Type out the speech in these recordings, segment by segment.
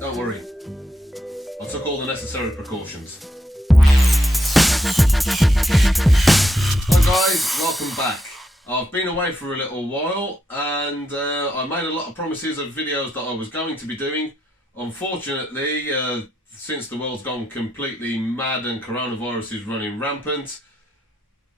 Don't worry, I took all the necessary precautions. Hi guys, welcome back. I've been away for a little while and I made a lot of promises of videos that I was going to be doing. Unfortunately, since the world's gone completely mad and coronavirus is running rampant,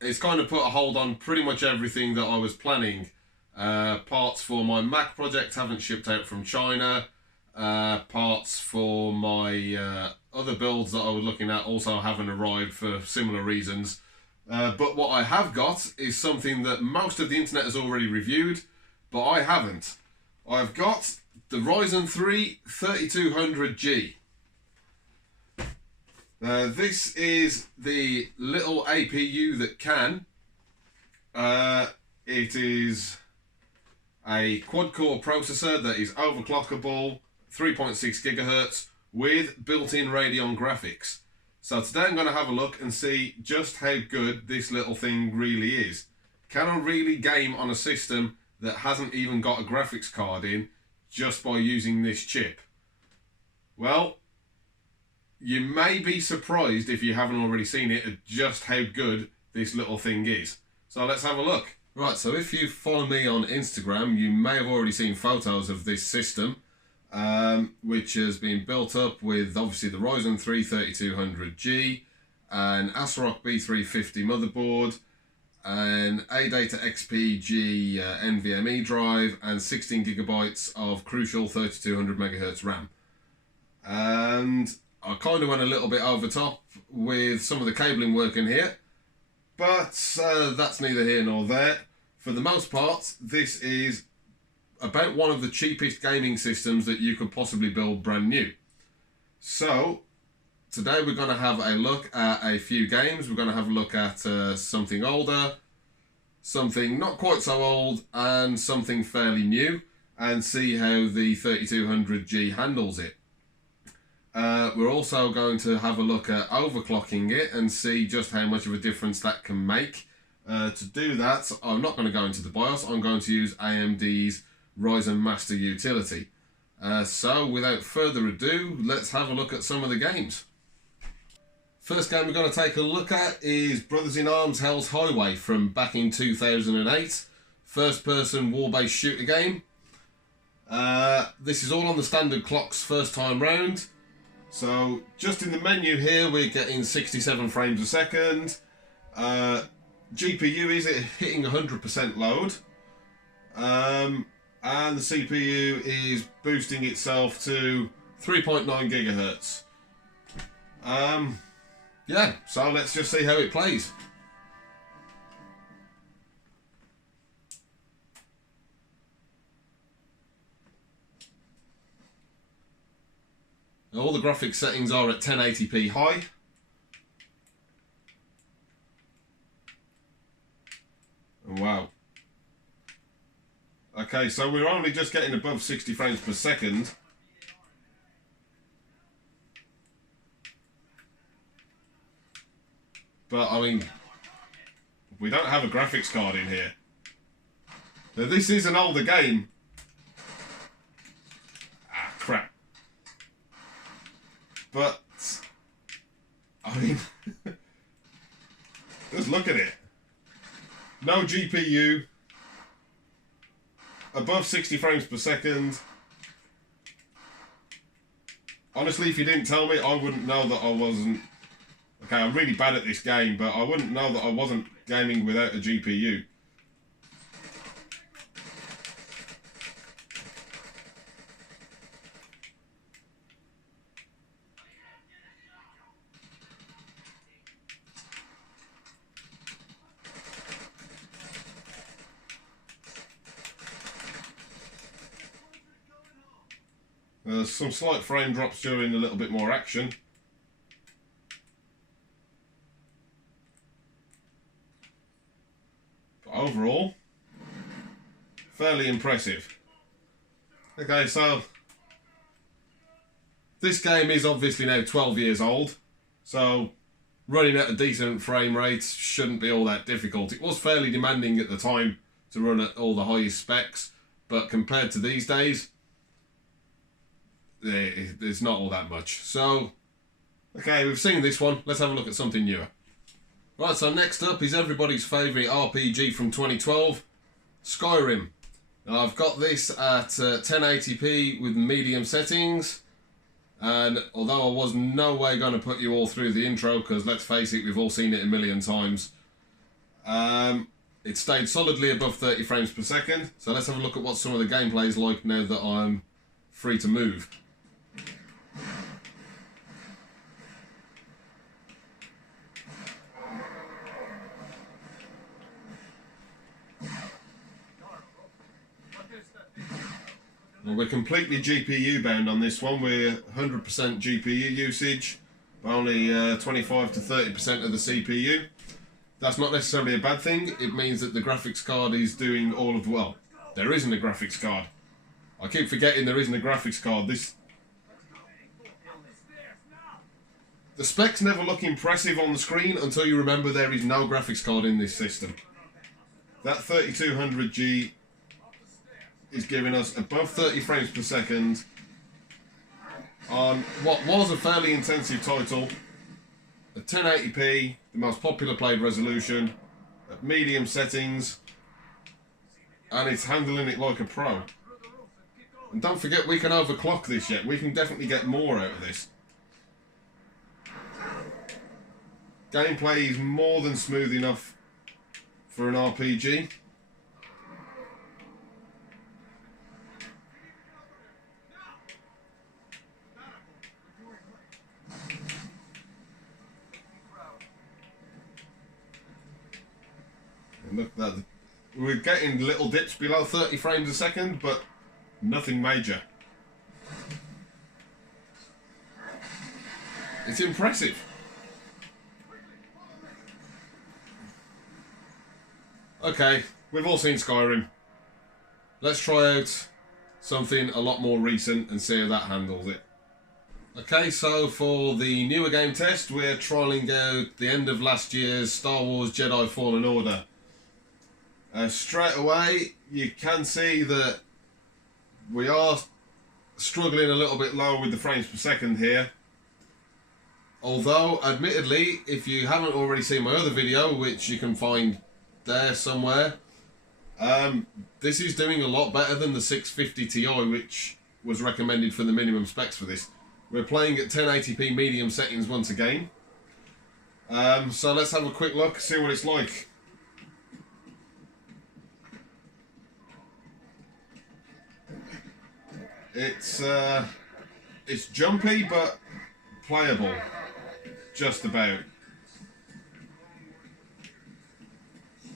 it's kind of put a hold on pretty much everything that I was planning. Parts for my Mac project haven't shipped out from China. Parts for my other builds that I was looking at also haven't arrived for similar reasons. But what I have got is something that most of the internet has already reviewed, but I haven't. I've got the Ryzen 3 3200G. This is the little APU that can. It is a quad-core processor that is overclockable, 3.6 gigahertz with built-in Radeon graphics. So today I'm going to have a look and see just how good this little thing really is. Can I really game on a system that hasn't even got a graphics card in just by using this chip? Well, you may be surprised if you haven't already seen it at just how good this little thing is. So let's have a look. Right, so if you follow me on Instagram, you may have already seen photos of this system. Which has been built up with obviously the Ryzen 3 3200G, an ASRock B350 motherboard, an ADATA XPG NVMe drive, and 16 gigabytes of crucial 3200 megahertz RAM. And I kind of went a little bit over top with some of the cabling work in here, but that's neither here nor there. For the most part, this is about one of the cheapest gaming systems that you could possibly build brand new. So today we're going to have a look at a few games. We're going to have a look at something older, something not quite so old, and something fairly new, and see how the 3200G handles it. We're also going to have a look at overclocking it and see just how much of a difference that can make. To do that, I'm not going to go into the BIOS. I'm going to use AMD's Ryzen Master Utility. So without further ado, let's have a look at some of the games. First game we're going to take a look at is Brothers in Arms Hell's Highway from back in 2008. First person war-based shooter game. This is all on the standard clocks first time round. So just in the menu here we're getting 67 frames a second. GPU is hitting 100% load. And the CPU is boosting itself to 3.9 gigahertz. Yeah, so let's just see how it plays. All the graphics settings are at 1080p high. Wow. Okay, so we're only just getting above 60 frames per second. But, I mean, we don't have a graphics card in here. Now, this is an older game. Ah, crap. But, I mean, just look at it. No GPU. Above 60 frames per second. Honestly, if you didn't tell me, I wouldn't know that I wasn't... Okay, I'm really bad at this game, but I wouldn't know that I wasn't gaming without a GPU. There's some slight frame drops during a little bit more action. But overall, fairly impressive. Okay, so this game is obviously now 12 years old, so running at a decent frame rate shouldn't be all that difficult. It was fairly demanding at the time to run at all the highest specs, but compared to these days, it's not all that much. So, okay, we've seen this one. Let's have a look at something newer. Right, so next up is everybody's favourite RPG from 2012, Skyrim. Now, I've got this at 1080p with medium settings, and although I was no way going to put you all through the intro, because let's face it, we've all seen it a million times, it stayed solidly above 30 frames per second. So let's have a look at what some of the gameplay is like now that I'm free to move. Well, we're completely GPU bound on this one. We're 100% GPU usage, but only 25 to 30% of the CPU. That's not necessarily a bad thing. It means that the graphics card is doing all of... Well, there isn't a graphics card. I keep forgetting there isn't a graphics card. The specs never look impressive on the screen until you remember there is no graphics card in this system. That 3200G is giving us above 30 frames per second on what was a fairly intensive title, at 1080p, the most popular played resolution, at medium settings, and it's handling it like a pro. And don't forget, we can overclock this yet. We can definitely get more out of this. Gameplay is more than smooth enough for an RPG. And look at that. We're getting little dips below 30 frames a second, but nothing major. It's impressive. Okay, we've all seen Skyrim. Let's try out something a lot more recent and see how that handles it. Okay, so for the newer game test, we're trialling out the end of last year's Star Wars Jedi Fallen Order. Straight away, you can see that we are struggling a little bit lower with the frames per second here. Although, admittedly, if you haven't already seen my other video, which you can find there somewhere, this is doing a lot better than the 650 Ti, which was recommended for the minimum specs for this. We're playing at 1080p medium settings once again. So let's have a quick look, see what it's like. It's jumpy, but playable. Just about.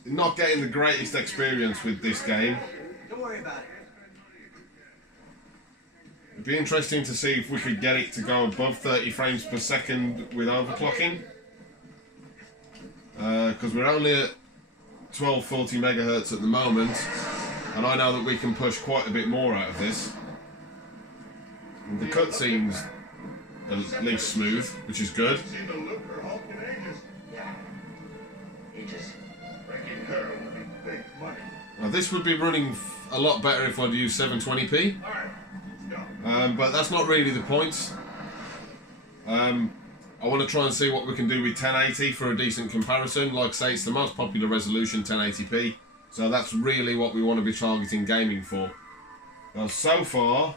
Not getting the greatest experience with this game. Don't worry about it. It'd be interesting to see if we could get it to go above 30 frames per second with overclocking. Because we're only at 1240 megahertz at the moment, and I know that we can push quite a bit more out of this. And the cutscene's at least smooth, which is good. Now this would be running a lot better if I'd used 720p, but that's not really the point. I want to try and see what we can do with 1080 for a decent comparison. Like I say, it's the most popular resolution, 1080p, so that's really what we want to be targeting gaming for. Now so far,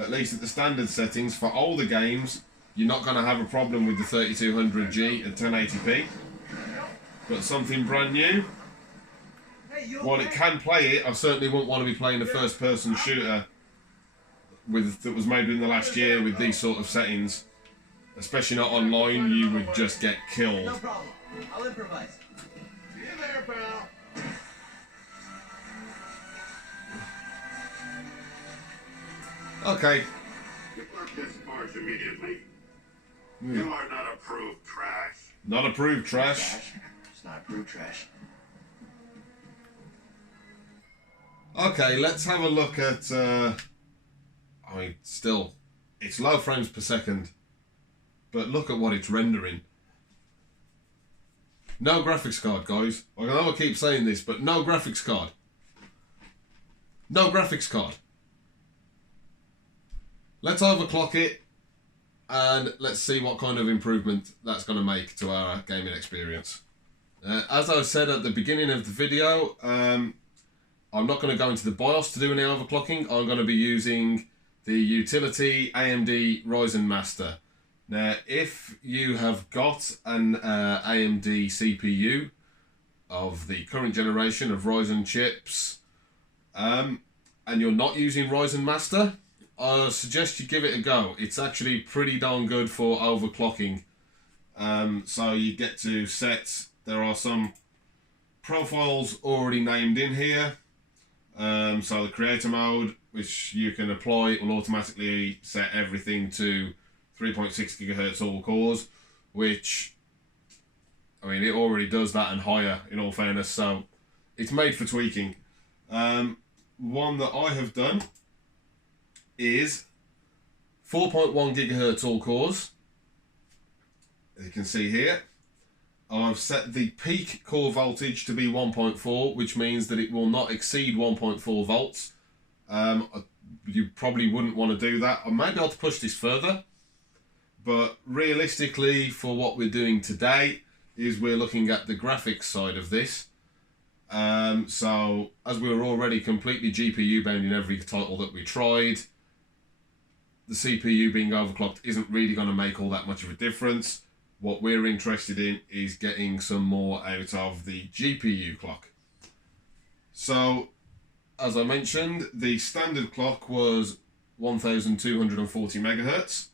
at least at the standard settings, for older games, you're not going to have a problem with the 3200G at 1080p. But something brand new, while it can play it, I certainly wouldn't want to be playing a first-person shooter that was made in the last year with these sort of settings. Especially not online, you would just get killed. No problem. I'll improvise. See you there, pal. Okay. Depart this barge immediately. You are not approved trash. Not approved trash. It's not approved trash. Okay, let's have a look at... I mean, still, it's low frames per second. But look at what it's rendering. No graphics card, guys. I know I keep saying this, but no graphics card. No graphics card. Let's overclock it, and let's see what kind of improvement that's going to make to our gaming experience. As I said at the beginning of the video, I'm not going to go into the BIOS to do any overclocking. I'm going to be using the utility AMD Ryzen Master. Now, if you have got an AMD CPU of the current generation of Ryzen chips, and you're not using Ryzen Master, I suggest you give it a go. It's actually pretty darn good for overclocking. So you get to set, there are some profiles already named in here. So the creator mode, which you can apply, will automatically set everything to 3.6 gigahertz all cores, which, I mean, it already does that and higher, in all fairness, so it's made for tweaking. One that I have done is 4.1 gigahertz all cores. As you can see here, I've set the peak core voltage to be 1.4, which means that it will not exceed 1.4 volts. You probably wouldn't want to do that. I may be able to push this further, but realistically, for what we're doing today, is we're looking at the graphics side of this. So, as we were already completely GPU bound in every title that we tried, the CPU being overclocked isn't really going to make all that much of a difference. What we're interested in is getting some more out of the GPU clock. So, as I mentioned, the standard clock was 1240 megahertz.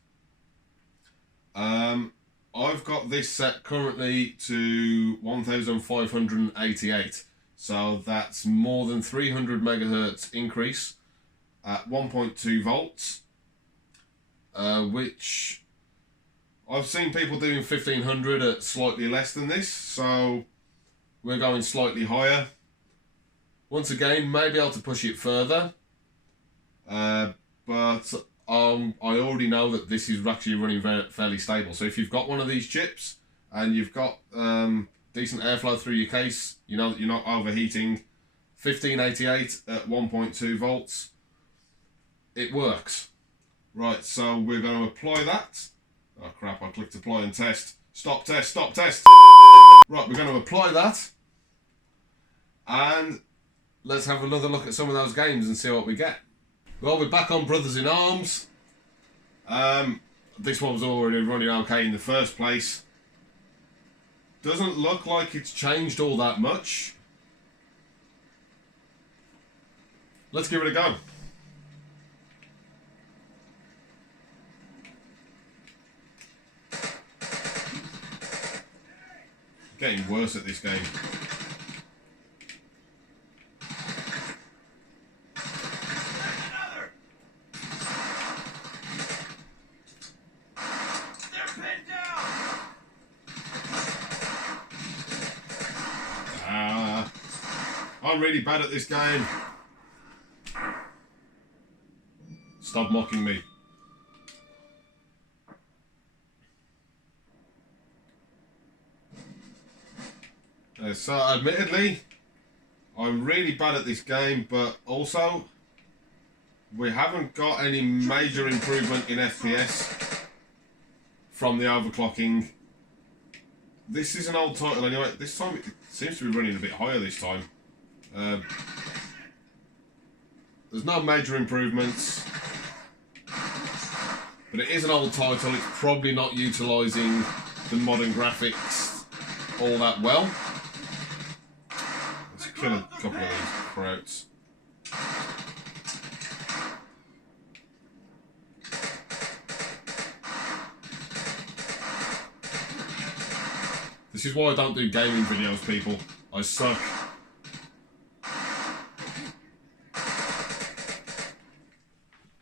I've got this set currently to 1588. So that's more than 300 megahertz increase at 1.2 volts. Which I've seen people doing 1500 at slightly less than this, so we're going slightly higher. Once again, may be able to push it further, but I already know that this is actually running fairly stable. So if you've got one of these chips and you've got decent airflow through your case, you know that you're not overheating, 1588 at 1.2 volts, it works. Right, so we're going to apply that. Oh crap, I clicked apply and test. Stop test, stop test. Right, we're going to apply that. And let's have another look at some of those games and see what we get. Well, we're back on Brothers in Arms. This one was already running okay in the first place. Doesn't look like it's changed all that much. Let's give it a go. Getting worse at this game. I'm really bad at this game. Stop mocking me. So admittedly, I'm really bad at this game, but also we haven't got any major improvement in FPS from the overclocking. This is an old title anyway. This time it seems to be running a bit higher this time. There's no major improvements. But it is an old title, it's probably not utilising the modern graphics all that well. Let's kill a couple of these krauts. This is why I don't do gaming videos, people. I suck.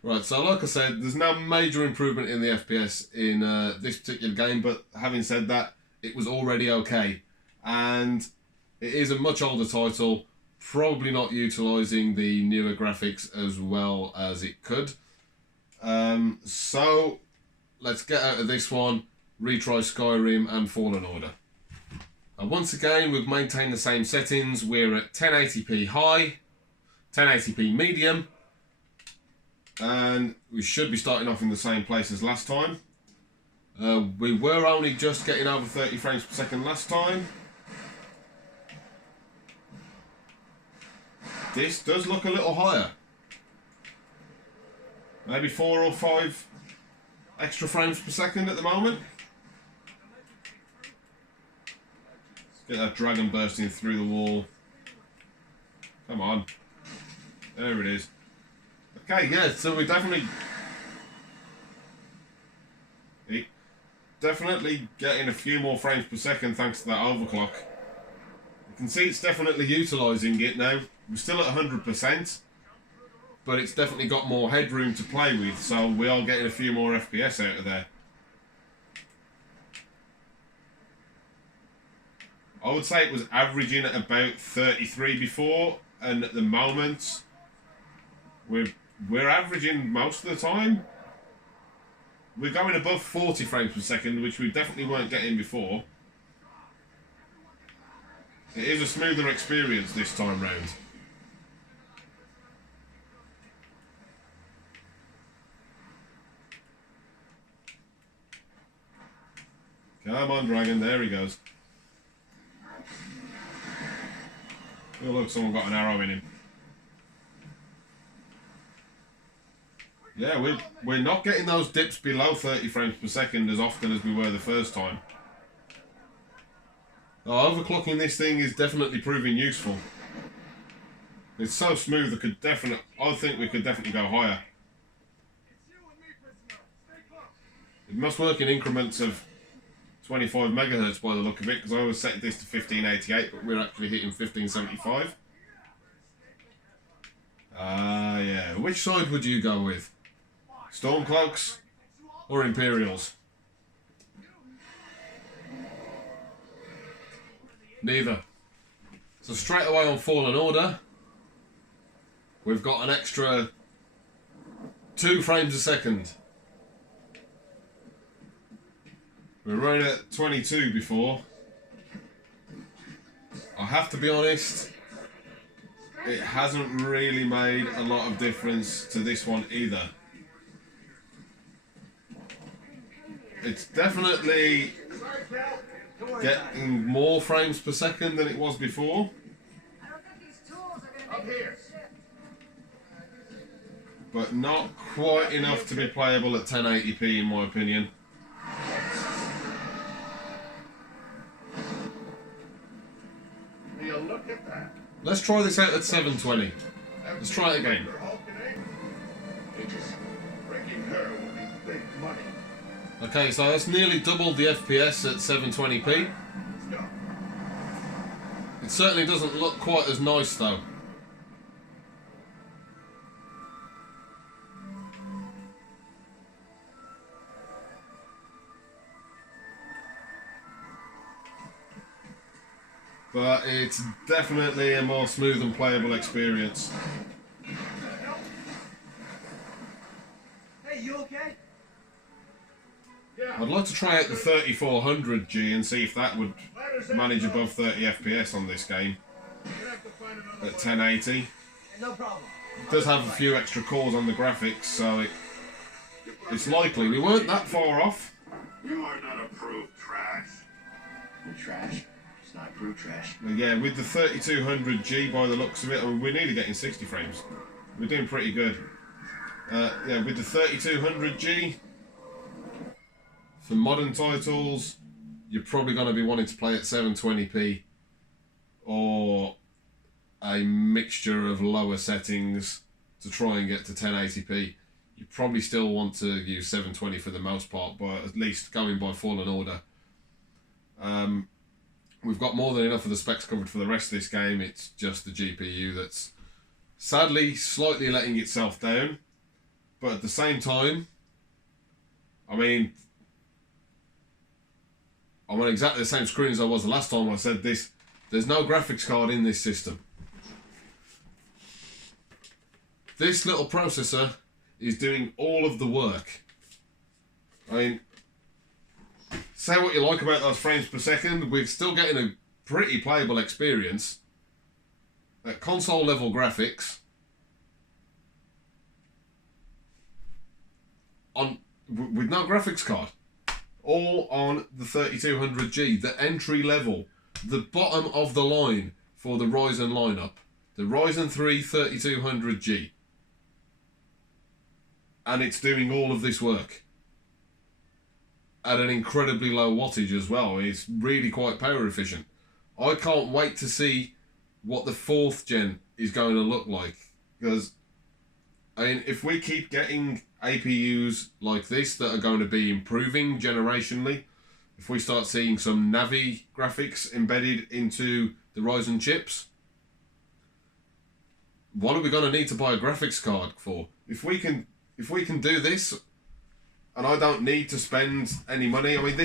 Right, so like I said, there's no major improvement in the FPS in this particular game, but having said that, it was already okay. And it is a much older title, probably not utilising the newer graphics as well as it could. So, let's get out of this one, retry Skyrim and Fallen Order. Once again, we've maintained the same settings. We're at 1080p high, 1080p medium, and we should be starting off in the same place as last time. We were only just getting over 30 frames per second last time. This does look a little higher. Maybe 4 or 5 extra frames per second at the moment. Get that dragon bursting through the wall. Come on. There it is. Okay, yeah, so we're definitely getting a few more frames per second thanks to that overclock. You can see it's definitely utilising it now. We're still at 100%, but it's definitely got more headroom to play with, so we are getting a few more FPS out of there. I would say it was averaging at about 33 before, and at the moment we're averaging most of the time. We're going above 40 frames per second, which we definitely weren't getting before. It is a smoother experience this time round. Come on, dragon, there he goes. Oh look, someone got an arrow in him. Yeah, we're not getting those dips below 30 frames per second as often as we were the first time. Overclocking this thing is definitely proving useful. It's so smooth, I think we could definitely go higher. It must work in increments of 25 megahertz by the look of it, because I always set this to 1588, but we're actually hitting 1575. Yeah. Which side would you go with? Stormcloaks or Imperials? Neither. So straight away on Fallen Order, we've got an extra 2 frames a second. We were right at 22 before. I have to be honest, it hasn't really made a lot of difference to this one either. It's definitely getting more frames per second than it was before. But not quite enough to be playable at 1080p in my opinion. Let's try this out at 720. Let's try it again. Okay, so that's nearly doubled the FPS at 720p. It certainly doesn't look quite as nice though. But it's definitely a more smooth and playable experience. Hey, you okay? I'd like to try out the 3400G and see if that would manage above 30 FPS on this game at 1080. No problem. It does have a few extra cores on the graphics, so it's likely. We weren't that far off. You are not approved trash. You're trash. It's not approved trash. But yeah, with the 3200G by the looks of it, I mean, we're nearly getting 60 frames. We're doing pretty good. Yeah, with the 3200G, For modern titles, you're probably going to be wanting to play at 720p or a mixture of lower settings to try and get to 1080p. You probably still want to use 720 for the most part, but at least going by Fallen Order. We've got more than enough of the specs covered for the rest of this game. It's just the GPU that's sadly slightly letting itself down. But at the same time, I mean, I'm on exactly the same screen as I was the last time I said this. There's no graphics card in this system. This little processor is doing all of the work. I mean, say what you like about those frames per second, we're still getting a pretty playable experience at console level graphics with no graphics card. All on the 3200G, the entry level, the bottom of the line for the Ryzen lineup, the Ryzen 3 3200G. And it's doing all of this work at an incredibly low wattage as well. It's really quite power efficient. I can't wait to see what the 4th gen is going to look like, because I mean, if we keep getting APUs like this that are going to be improving generationally, if we start seeing some Navi graphics embedded into the Ryzen chips, what are we going to need to buy a graphics card for? If we can do this, and I don't need to spend any money, I mean,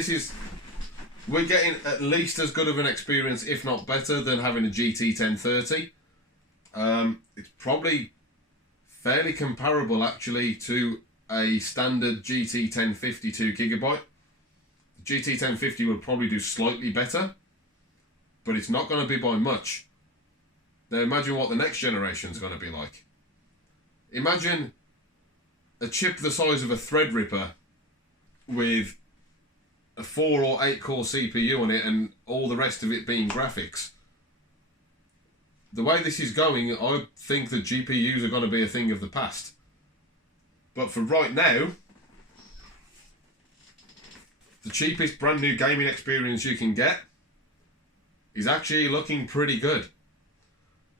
we're getting at least as good of an experience, if not better, than having a GT 1030. It's probably fairly comparable actually to a standard GT 1050 2GB. The GT 1050 will probably do slightly better, but it's not going to be by much. Now imagine what the next generation is going to be like. Imagine a chip the size of a Threadripper with a 4 or 8 core CPU on it and all the rest of it being graphics. The way this is going, I think that GPUs are going to be a thing of the past. But for right now, the cheapest brand new gaming experience you can get is actually looking pretty good.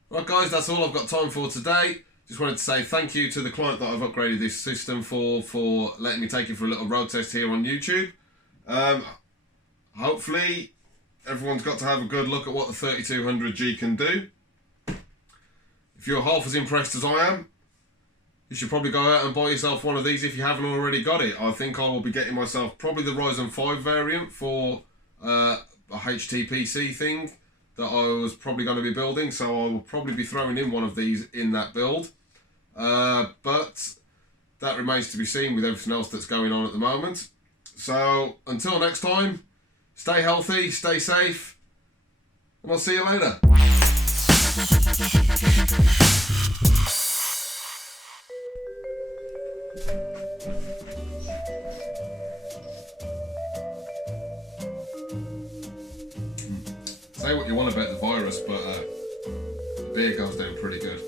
Right guys, that's all I've got time for today. Just wanted to say thank you to the client that I've upgraded this system for letting me take it for a little road test here on YouTube. Hopefully everyone's got to have a good look at what the 3200G can do. If you're half as impressed as I am, you should probably go out and buy yourself one of these if you haven't already got it. I think I will be getting myself probably the Ryzen 5 variant for a HTPC thing that I was probably going to be building, so I will probably be throwing in one of these in that build. But that remains to be seen with everything else that's going on at the moment. So until next time, stay healthy, stay safe, and I'll see you later. Say what you want about the virus, but beer goes down pretty good.